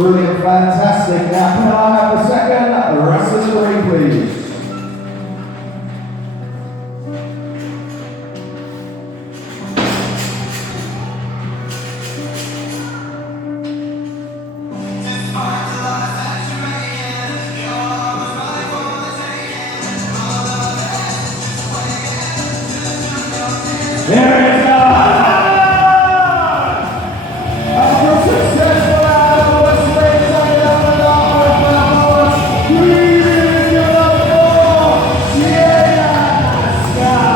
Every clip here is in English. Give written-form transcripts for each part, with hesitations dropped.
Brilliant, fantastic. Now can I have the second wrestler's ring, please? There it is! After a successful hour of space on the upper please give it up for Scarr!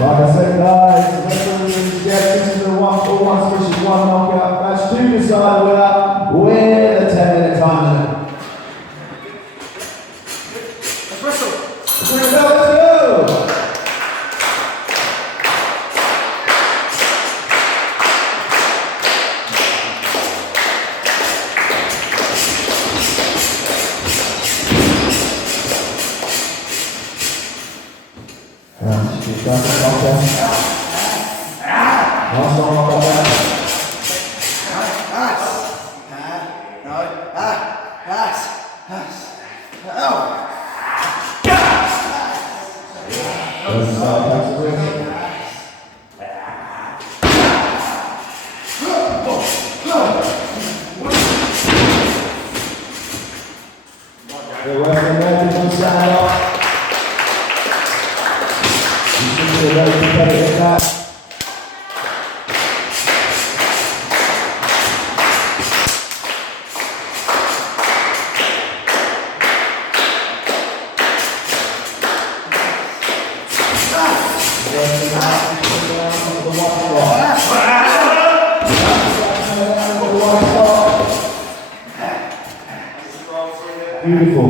Like I said, guys, this is a 1-for-1 special one knockout match to decide with a 10-minute time limit. Let's wrestle. We're about to. The Western Americans stand up. You should be a very competitive match. Beautiful.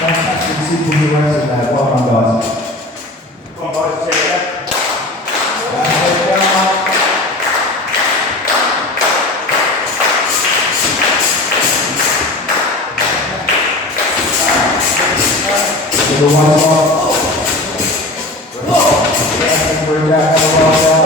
Fantastic sequence of wrestling there. Well done, guys. Come on, boys, take it. The one ball. Bring that one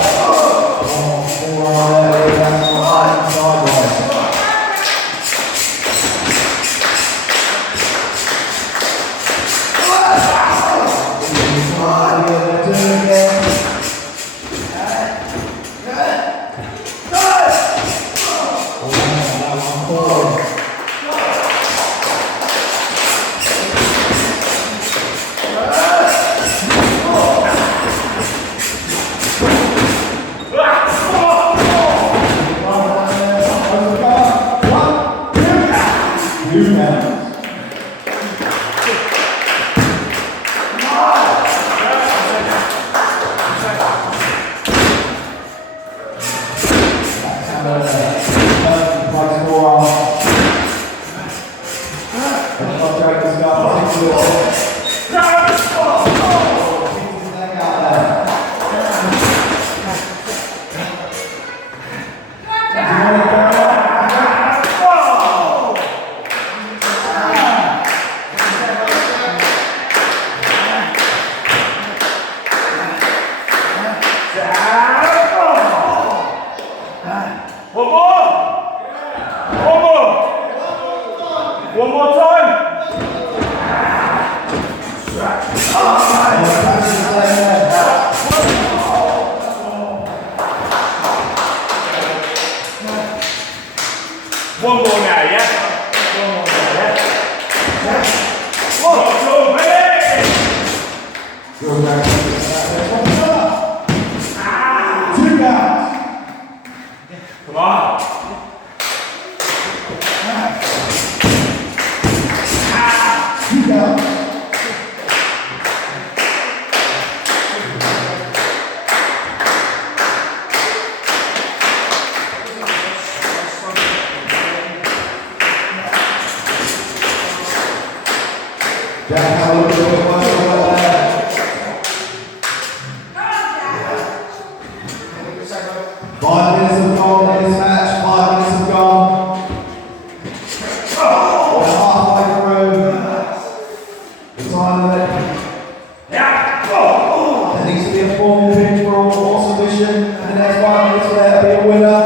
One more now, yeah? One more now, yeah? One, two, ready! Go back. 2 counts. Come on. 2 counts. Jack, have a look at the one over there. 5 minutes of gone in this match. 5 minutes of gone. We're halfway through. The time limit. There needs to be a formal pin for all submission. In the next 5 minutes, for there to be a winner.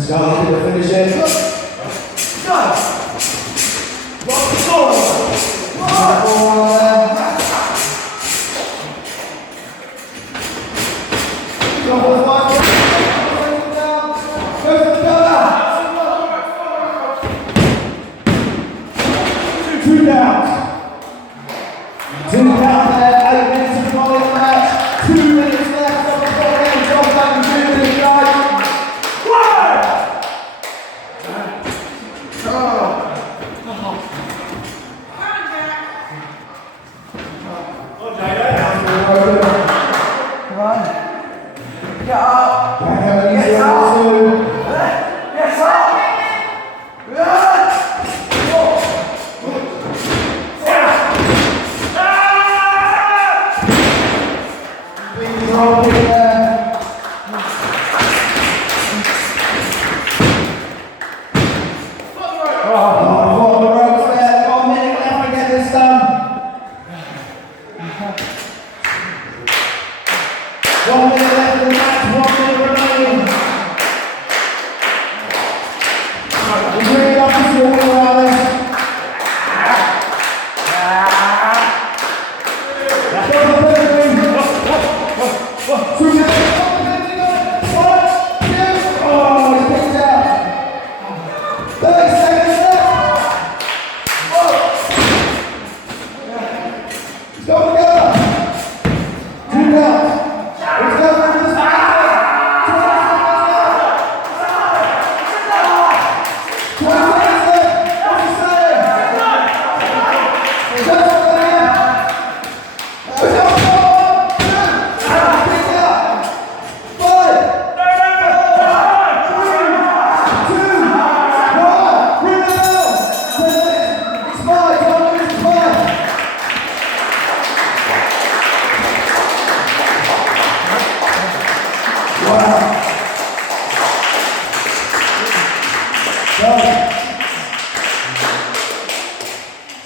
Scarr to finish it. Two downs there, 8 minutes of the match, 2 minutes left of the game, job done in 2 minutes, guys.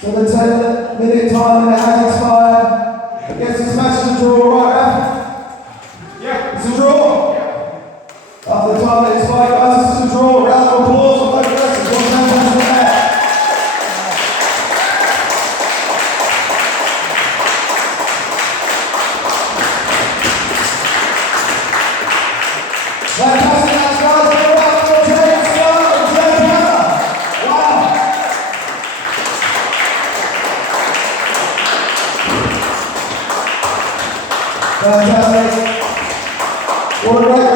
So the 10-minute time limit has expired. I guess this match is a draw, right, Raf? Yeah. It's a draw? Yeah. After the time limit expired, guys, this is a draw. Round of applause for both wrestlers. One fantastic match. Fantastic match, guys. Give it up for Jay Scarr and Jay Hammer. Wow. Fantastic. What a great